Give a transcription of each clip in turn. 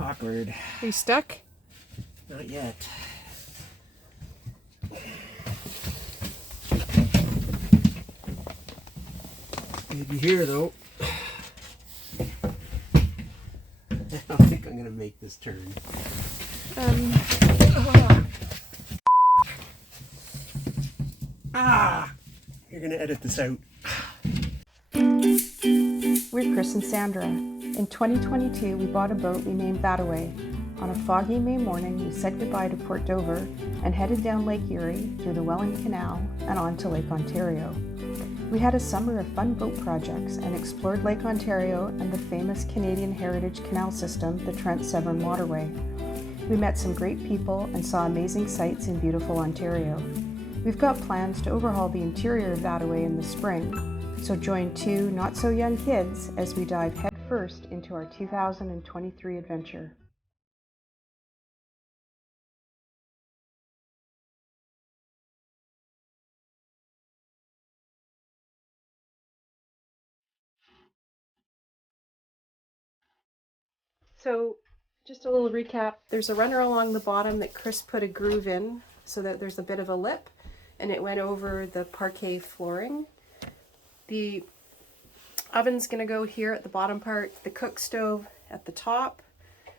Awkward. Are you stuck? Not yet. Maybe here though. I don't think I'm gonna make this turn. You're gonna edit this out. We're Chris and Sandra. In 2022, we bought a boat we named Bataway. On a foggy May morning, we said goodbye to Port Dover and headed down Lake Erie through the Welland Canal and on to Lake Ontario. We had a summer of fun boat projects and explored Lake Ontario and the famous Canadian Heritage Canal System, the Trent Severn Waterway. We met some great people and saw amazing sights in beautiful Ontario. We've got plans to overhaul the interior of Bataway in the spring, so join two not-so-young kids as we dive headfirst into our 2023 adventure. So, just a little recap. There's a runner along the bottom that Chris put a groove in so that there's a bit of a lip, and it went over the parquet flooring. The oven's going to go here at the bottom part, the cook stove at the top.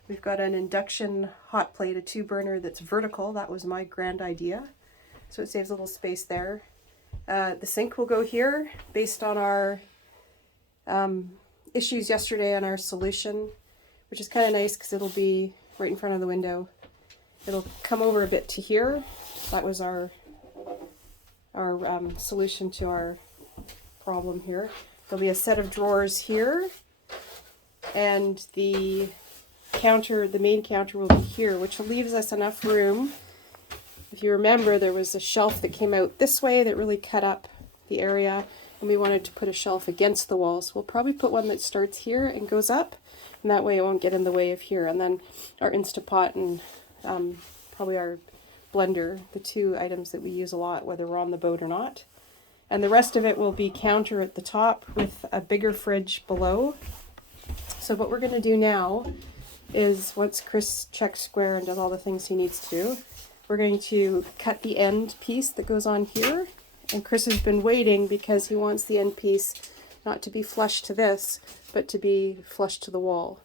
We've got an induction hot plate, a 2-burner that's vertical. That was my grand idea. So it saves a little space there. The sink will go here based on our issues yesterday on our solution, which is kind of nice because it'll be right in front of the window. It'll come over a bit to here. That was our solution to our problem here. There'll be a set of drawers here, and the main counter will be here, which leaves us enough room. If you remember, there was a shelf that came out this way that really cut up the area, and we wanted to put a shelf against the wall. So we'll probably put one that starts here and goes up, and that way it won't get in the way of here. And then our Instapot and probably our blender, the two items that we use a lot, whether we're on the boat or not. And the rest of it will be counter at the top with a bigger fridge below. So what we're going to do now is, once Chris checks square and does all the things he needs to do, we're going to cut the end piece that goes on here. And Chris has been waiting because he wants the end piece not to be flush to this, but to be flush to the wall.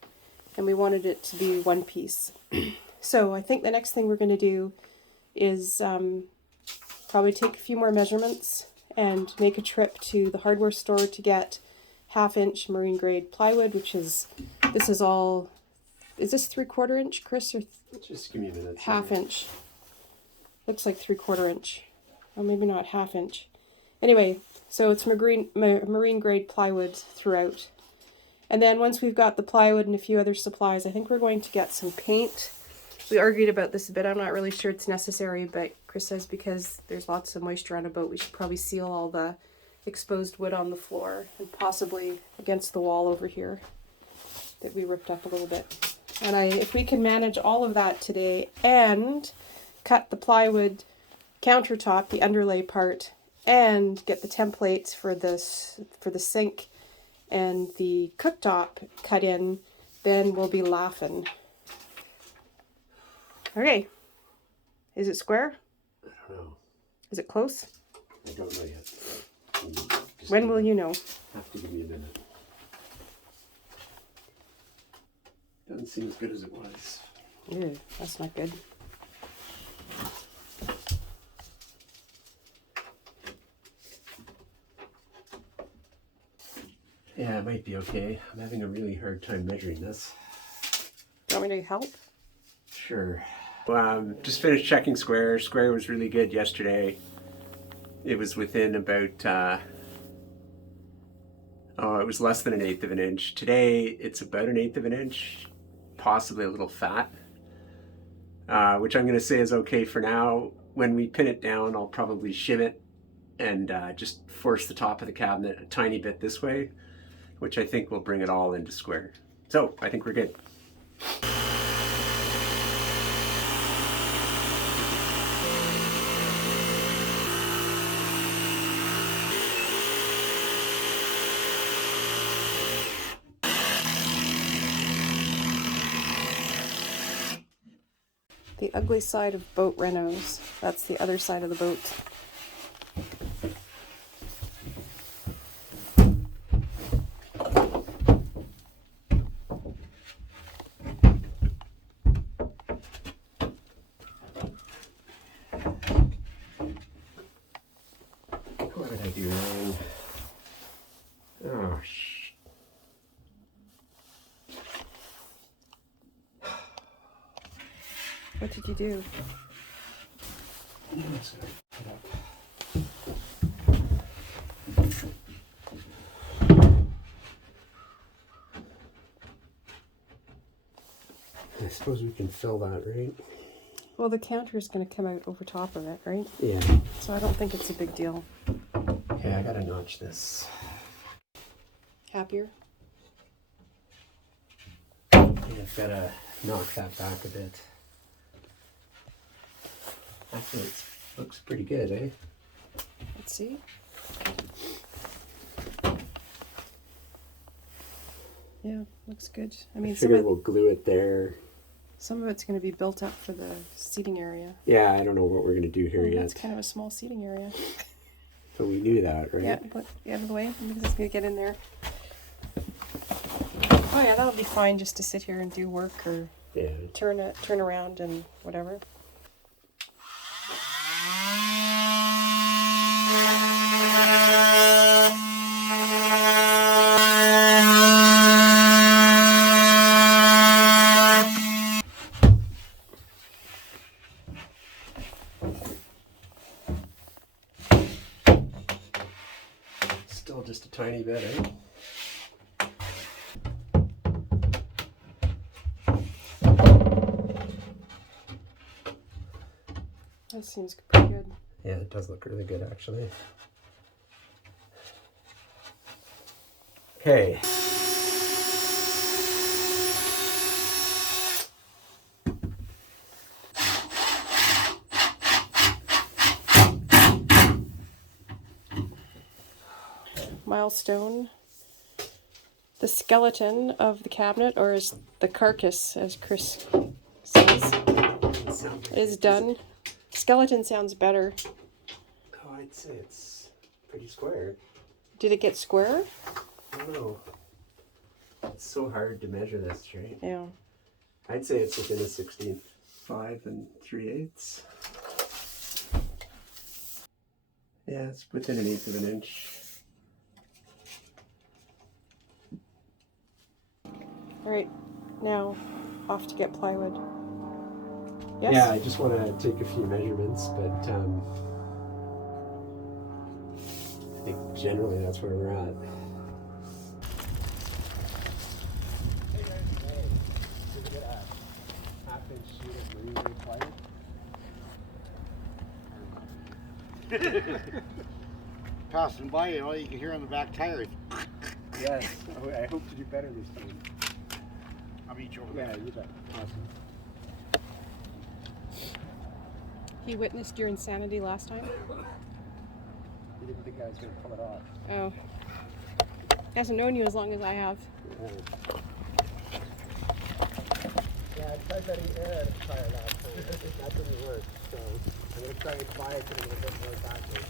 And we wanted it to be one piece. So I think the next thing we're going to do is probably take a few more measurements and make a trip to the hardware store to get 1/2-inch marine grade plywood, which is, this is all, is this 3/4 inch, Chris, or Just give me a minute. 1/2 inch? Looks like 3/4 inch. Or maybe not 1/2 inch. Anyway, so it's marine grade plywood throughout. And then once we've got the plywood and a few other supplies, I think we're going to get some paint. We argued about this a bit. I'm not really sure it's necessary, but Chris says because there's lots of moisture on a boat, we should probably seal all the exposed wood on the floor and possibly against the wall over here that we ripped up a little bit. And if we can manage all of that today and cut the plywood countertop, the underlay part, and get the templates for the sink and the cooktop cut in, then we'll be laughing. Okay. Is it square? I don't know. Is it close? I don't know yet. When will you know? Have to give me a minute. Doesn't seem as good as it was. Ew, that's not good. Yeah, it might be okay. I'm having a really hard time measuring this. Do you want me to help? Sure. Just finished checking square. Square was really good yesterday. It was within about, it was less than 1/8 of an inch. Today, it's about 1/8 of an inch, possibly a little fat, which I'm going to say is okay for now. When we pin it down, I'll probably shim it and just force the top of the cabinet a tiny bit this way, which I think will bring it all into square. So I think we're good. The ugly side of boat renos. That's the other side of the boat. What did I do wrong? Oh, What did you do? I suppose we can fill that, right? Well, the counter is going to come out over top of it, right? Yeah. So I don't think it's a big deal. Okay, I gotta notch this. Happier? Yeah, I've gotta knock that back a bit. Actually, it looks pretty good, eh? Let's see. Yeah, looks good. I mean, I figure we'll glue it there. some of it's going to be built up for the seating area. Yeah, I don't know what we're gonna do here yet. It's kind of a small seating area. So we knew that, right? Yeah, put the out of the way. I'm just going to get in there. Oh yeah, that'll be fine just to sit here and do work or Yeah. turn around and whatever. Still just a tiny bit, eh? That seems pretty good. Yeah, it does look really good, actually. Okay. Milestone. The skeleton of the cabinet, or is the carcass, as Chris says, is done. Skeleton sounds better. Oh, I'd say it's pretty square. Did it get square? I don't know. It's so hard to measure this, right? Yeah. I'd say it's within a 16th. 5 3/8. Yeah, it's within 1/8 of an inch. Alright, now off to get plywood. Yes? Yeah, I just want to take a few measurements, but I think generally that's where we're at. Passing by, all you can hear on the back tires. Yes, I hope to do better this time. I'll meet you over there. Yeah, you bet. Awesome. He witnessed your insanity last time? You didn't think I was going to pull it off. Oh. He hasn't known you as long as I have. Yeah, I tried letting air out of the tire last time. That didn't work, so I'm going to try and bias it a little bit more backwards.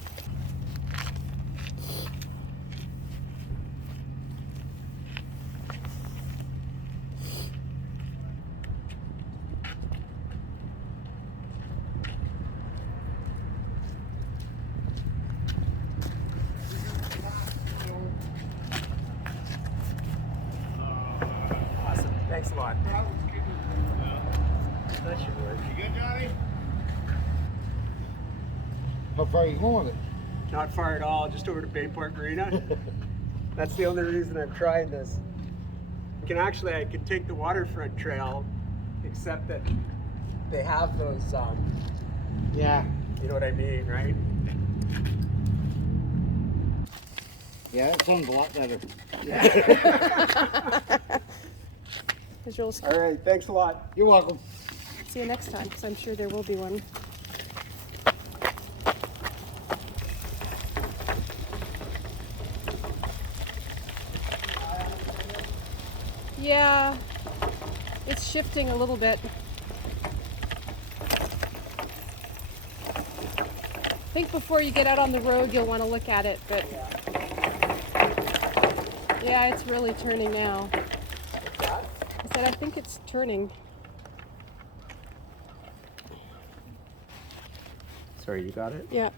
Awesome. Thanks a lot. That should work. You good, Johnny? How far are you going with it? Not far at all, just over to Bayport Marina. That's the only reason I'm trying this. I can take the waterfront trail, except that they have those, Yeah. you know what I mean, right? Yeah, that sounds a lot better. Visuals. All right, thanks a lot. You're welcome. See you next time, because I'm sure there will be one. Yeah, it's shifting a little bit. think before you get out on the road, you'll want to look at it, but yeah, it's really turning now. I said, I think it's turning. Sorry, you got it? Yeah.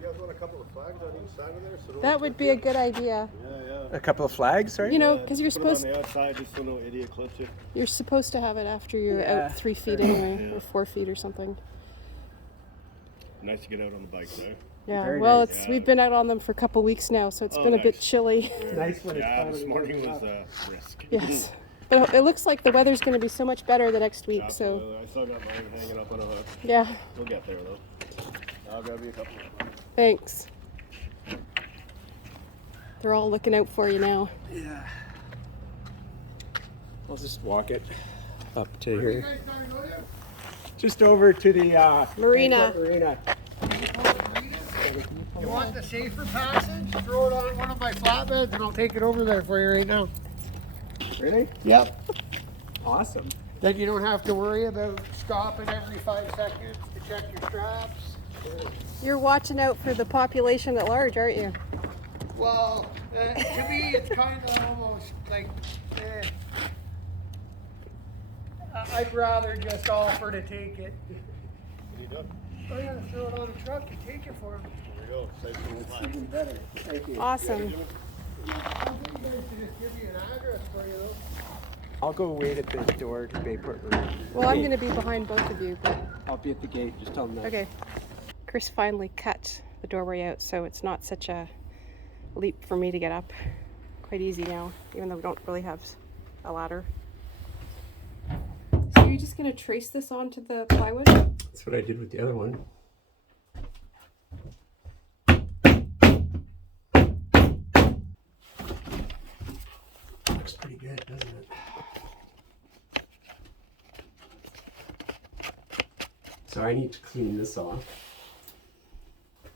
You guys want a couple of flags on each side of there? So That would be a good idea. Yeah. A couple of flags, sorry? You know, because you're Put it on supposed the outside just so no idiot clips you. you're supposed to have it after you're out 3 feet anyway, or 4 feet or something. Nice to get out on the bikes there. Yeah. Very Well, nice. it's we've been out on them for a couple weeks now, so it's been a bit nice. chilly. Nice when it's Yeah, finally this morning warming was up. brisk. Yes. But it looks like the weather's going to be so much better the next week. So Absolutely. I still got mine hanging up on a hook. yeah. We'll get there though. I'll grab you a couple of Thanks. They're all looking out for you now. Yeah. I'll just walk it up to here. Just over to the Marina. Marina. You want the safer passage? Throw it on one of my flatbeds and I'll take it over there for you right now. Really? Yep. Awesome. Then you don't have to worry about stopping every 5 seconds to check your straps. You're watching out for the population at large, aren't you? Well, to me it's kind of almost like, I'd rather just offer to take it. You done? Oh yeah, throw it on a truck and take it for him. There you go. Safe Even better. Thank you. Awesome. I think you guys should just give me an address for you though. I'll go wait at the door to Bayport Marina. Well, I'm going to be behind both of you, but I'll be at the gate. Just tell them that. okay. Chris finally cut the doorway out, so it's not such a leap for me to get up. Quite easy now, even though we don't really have a ladder. So you're just going to trace this onto the plywood? That's what I did with the other one. Looks pretty good, doesn't it? So I need to clean this off.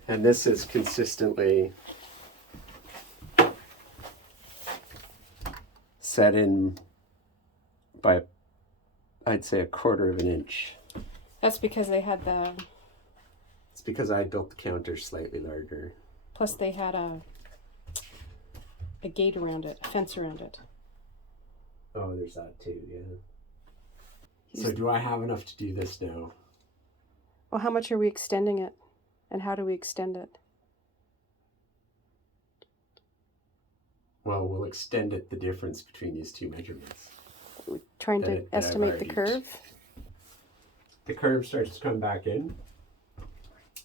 And this is consistently set in by, I'd say, 1/4 of an inch. That's because they had the, It's because I built the counter slightly larger. plus they had a gate around it, a fence around it. Oh, there's that too, yeah. So do I have enough to do this now? Well, how much are we extending it? And how do we extend it? Well, we'll extend it the difference between these two measurements. We're trying to That I've estimate the already- curve. The curve starts to come back in.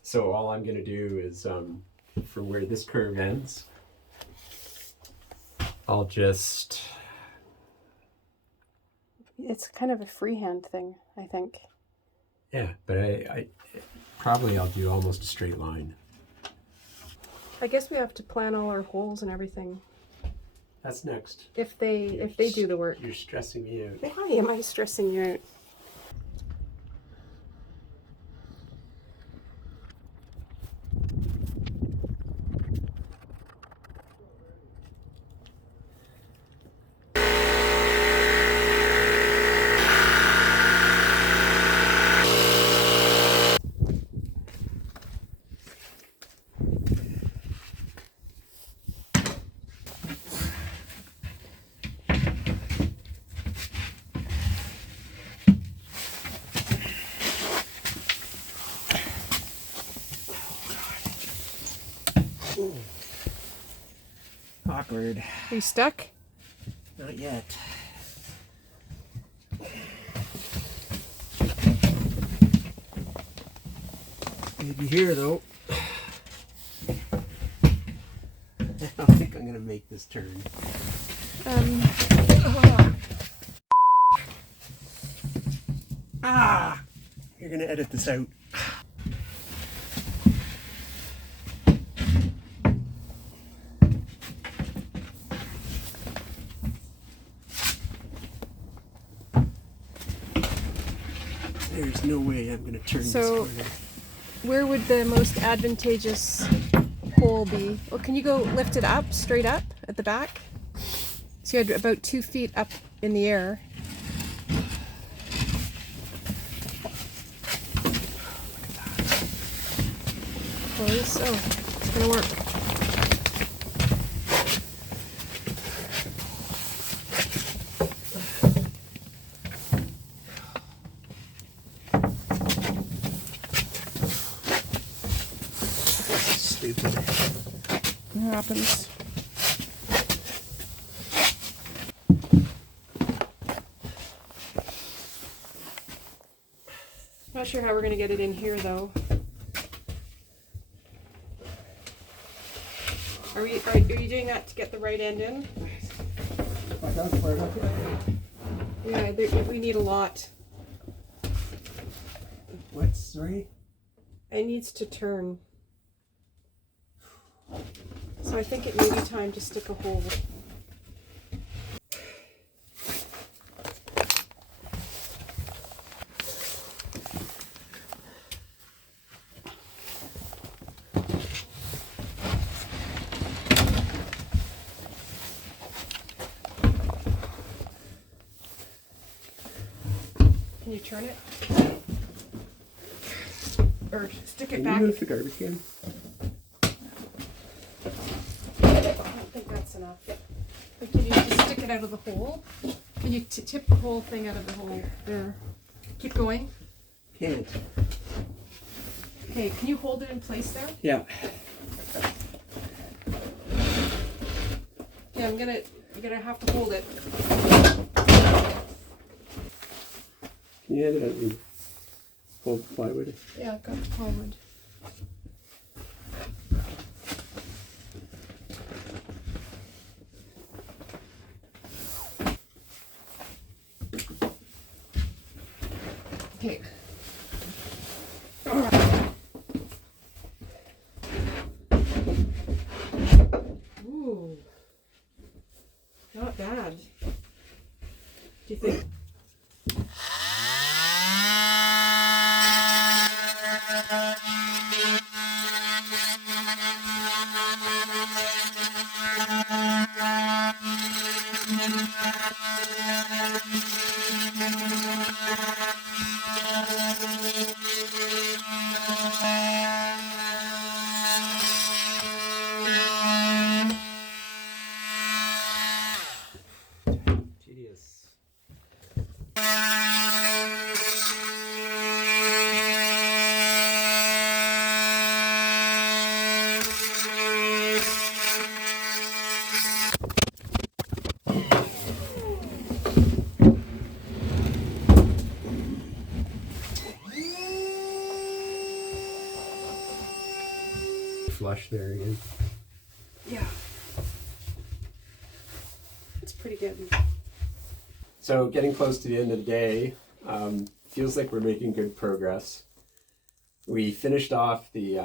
So all I'm going to do is from where this curve ends, I'll just... It's kind of a freehand thing, I think. Yeah, but I probably I'll do almost a straight line. I guess we have to plan all our holes and everything That's next. if they do the work. You're stressing me out. Why am I stressing you out? Awkward. Are you stuck? Not yet. Maybe here though. I think I'm gonna make this turn. Ah! You're gonna edit this out. There's no way I'm gonna turn So- this corner. Where would the most advantageous hole be? Well, can you go lift it up, straight up at the back? So you had about 2 feet up in the air. close. Oh, it's gonna work. Stupid. It happens. Not sure how we're gonna get it in here though. Are you doing that to get the right end in? Yeah, we need a lot. What? Sorry? It needs to turn. So I think it may be time to stick a hole. Can you turn it? Or stick it Can back? you move the garbage can? I don't think that's enough. But can you just stick it out of the hole? Can you tip the whole thing out of the hole? There. Keep going. Can't. Okay, can you hold it in place there? Yeah. Yeah, you're gonna have to hold it. Can you hand it out and hold the plywood? Yeah, I've got the plywood. Okay. Ooh. Not bad. Do you think? Tedious. Flush there again. Yeah. It's pretty good. So getting close to the end of the day, feels like we're making good progress. We finished off the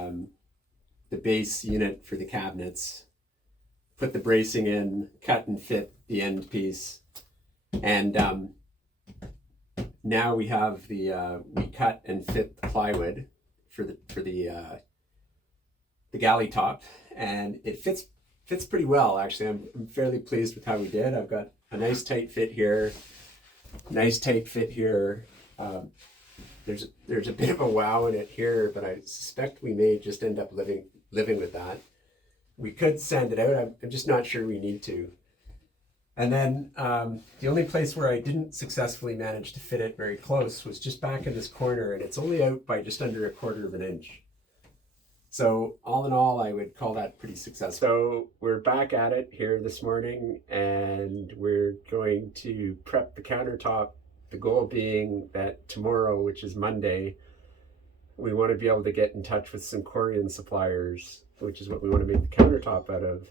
base unit for the cabinets, put the bracing in, cut and fit the end piece, and now we have we cut and fit the plywood for the galley top, and it fits pretty well actually. I'm fairly pleased with how we did. I've got a nice tight fit here, nice tight fit here. There's a bit of a wow in it here, but I suspect we may just end up living with that. We could sand it out. I'm just not sure we need to. And then the only place where I didn't successfully manage to fit it very close was just back in this corner, and it's only out by just under 1/4 of an inch. So all in all, I would call that pretty successful. So we're back at it here this morning, and we're going to prep the countertop. The goal being that tomorrow, which is Monday, we want to be able to get in touch with some Corian suppliers, which is what we want to make the countertop out of,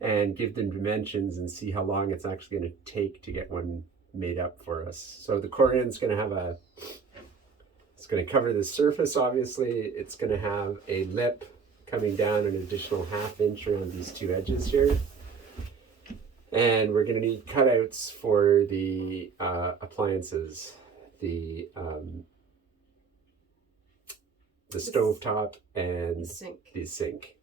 and give them dimensions and see how long it's actually going to take to get one made up for us. So the Corian's going to have it's going to cover the surface, obviously. It's going to have a lip coming down an additional 1/2 inch around these two edges here. And we're going to need cutouts for the appliances, the stovetop and the sink.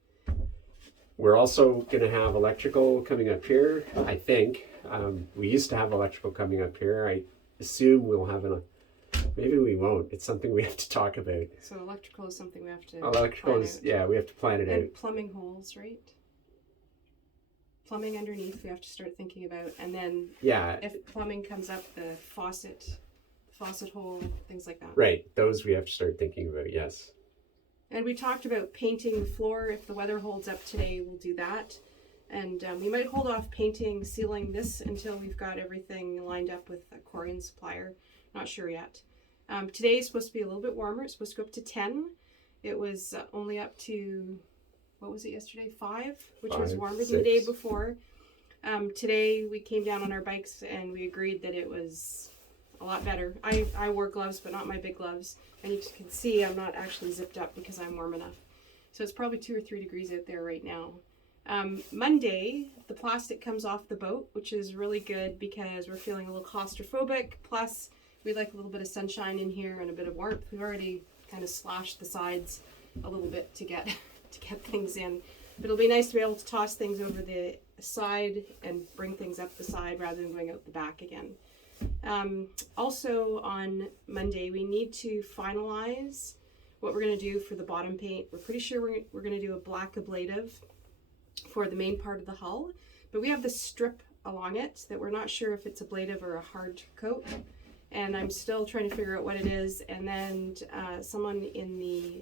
We're also going to have electrical coming up here, I think. We used to have electrical coming up here. I assume we'll have Maybe we won't. It's something we have to talk about. So electrical is something we have to Electrical plan is, out. yeah, we have to plan it And out. plumbing holes, right? Plumbing underneath we have to start thinking about, and then Yeah, if plumbing comes up, the faucet hole, things like that. right. Those we have to start thinking about, yes. And we talked about painting the floor. If the weather holds up today, we'll do that. And we might hold off painting, sealing this until we've got everything lined up with a Corian supplier. Not sure yet. Today is supposed to be a little bit warmer. It's supposed to go up to 10. It was only up to, what was it yesterday? 5, which was 5, warmer than the day 6. before. Today we came down on our bikes and we agreed that it was a lot better. I wore gloves, but not my big gloves. And you can see I'm not actually zipped up because I'm warm enough. So it's probably 2 or 3 degrees out there right now. Monday, the plastic comes off the boat, which is really good because we're feeling a little claustrophobic. Plus, we like a little bit of sunshine in here and a bit of warmth. We've already kind of slashed the sides a little bit to get things in. But it'll be nice to be able to toss things over the side and bring things up the side rather than going out the back again. Also on Monday, we need to finalize what we're going to do for the bottom paint. We're pretty sure we're going to do a black ablative for the main part of the hull, but we have this strip along it that we're not sure if it's ablative or a hard coat, and I'm still trying to figure out what it is. And then someone in the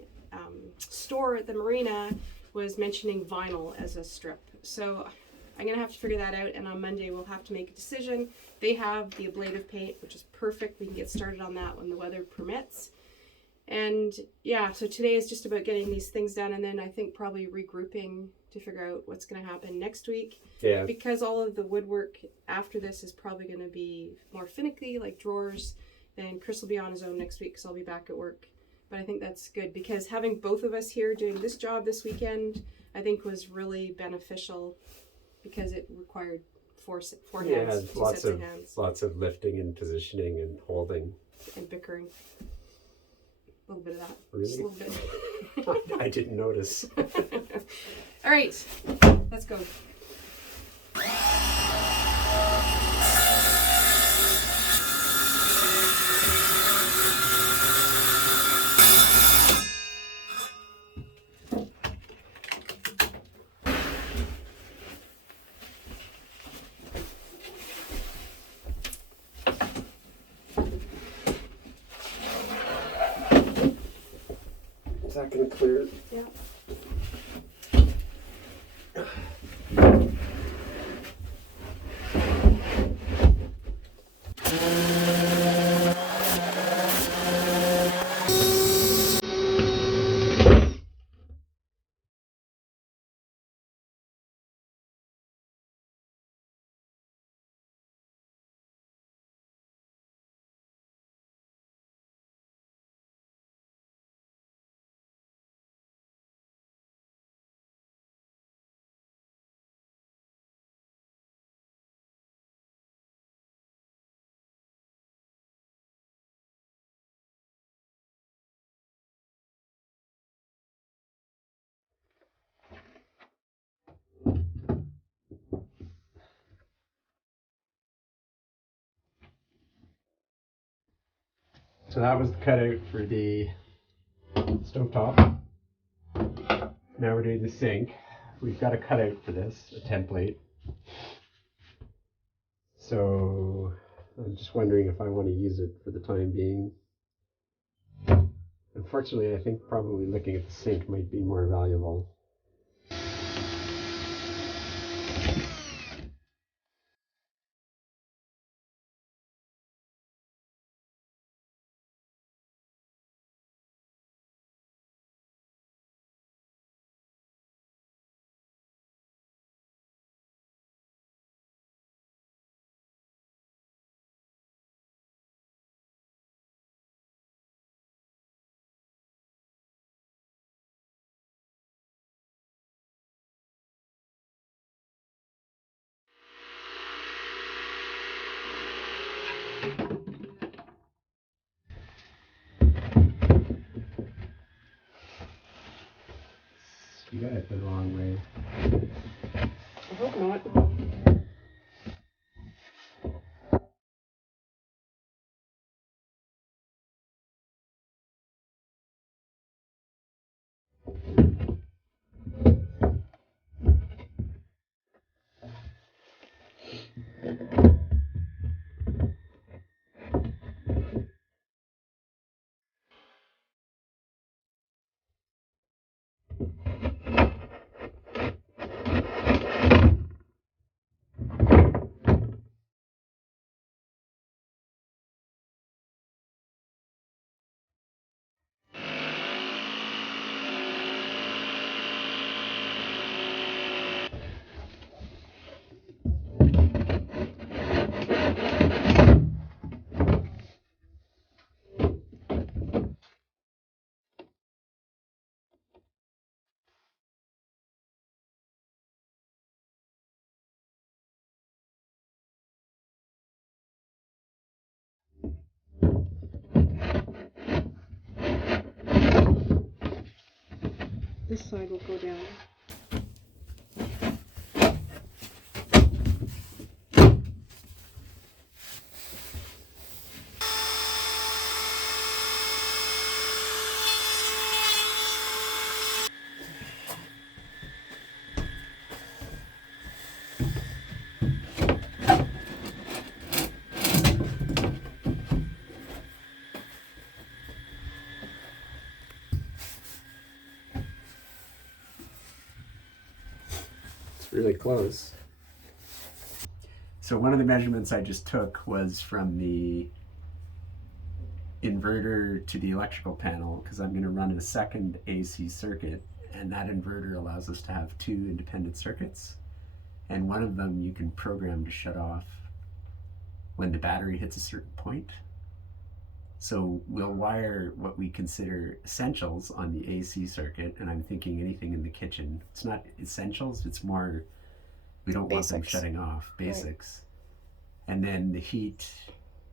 store at the marina was mentioning vinyl as a strip, so I'm gonna have to figure that out, and on Monday we'll have to make a decision. They have the ablative paint, which is perfect. We can get started on that when the weather permits. And yeah, so today is just about getting these things done, and then I think probably regrouping to figure out what's going to happen next week. Yeah. Because all of the woodwork after this is probably going to be more finicky, like drawers. Then Chris will be on his own next week because I'll be back at work. But I think that's good because having both of us here doing this job this weekend, I think was really beneficial because it required four hands, Yeah, two lots sets of hands, lots of lifting and positioning and holding. and bickering. A little bit of that. Really? Just a little bit. I didn't notice. All right, let's go. Is that going to clear? Yeah. So that was the cutout for the stovetop. Now we're doing the sink. We've got a cutout for this, a template. So I'm just wondering if I want to use it for the time being. Unfortunately, I think probably looking at the sink might be more valuable. This side will go down. Really close. So one of the measurements I just took was from the inverter to the electrical panel, because I'm going to run a second AC circuit, and that inverter allows us to have two independent circuits, and one of them you can program to shut off when the battery hits a certain point. So we'll wire what we consider essentials on the AC circuit, and I'm thinking anything in the kitchen. It's not essentials, it's more, we don't want them Basics. shutting off, basics. Right. And then the heat,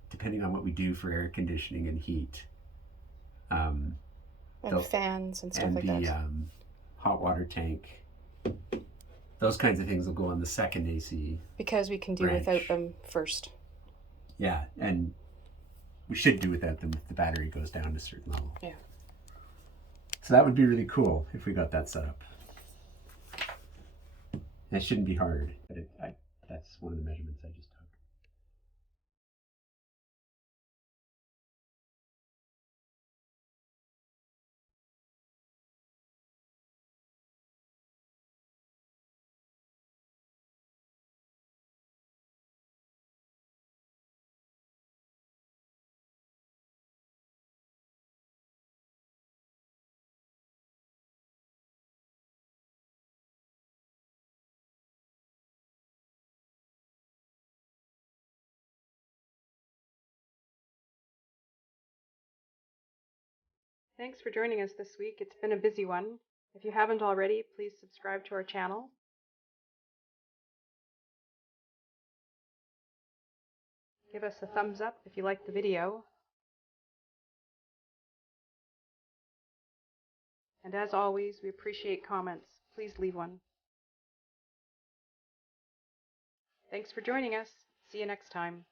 depending on what we do for air conditioning and heat. And fans and stuff and like the, that. Hot water tank. Those kinds of things will go on the second AC. Because we can do branch. without them first. Yeah, and we should do without them if the battery goes down to a certain level. Yeah. So that would be really cool if we got that set up. And it shouldn't be hard, but that's one of the measurements I just took. Thanks for joining us this week. It's been a busy one. If you haven't already, please subscribe to our channel. Give us a thumbs up if you liked the video. And as always, we appreciate comments. Please leave one. Thanks for joining us. See you next time.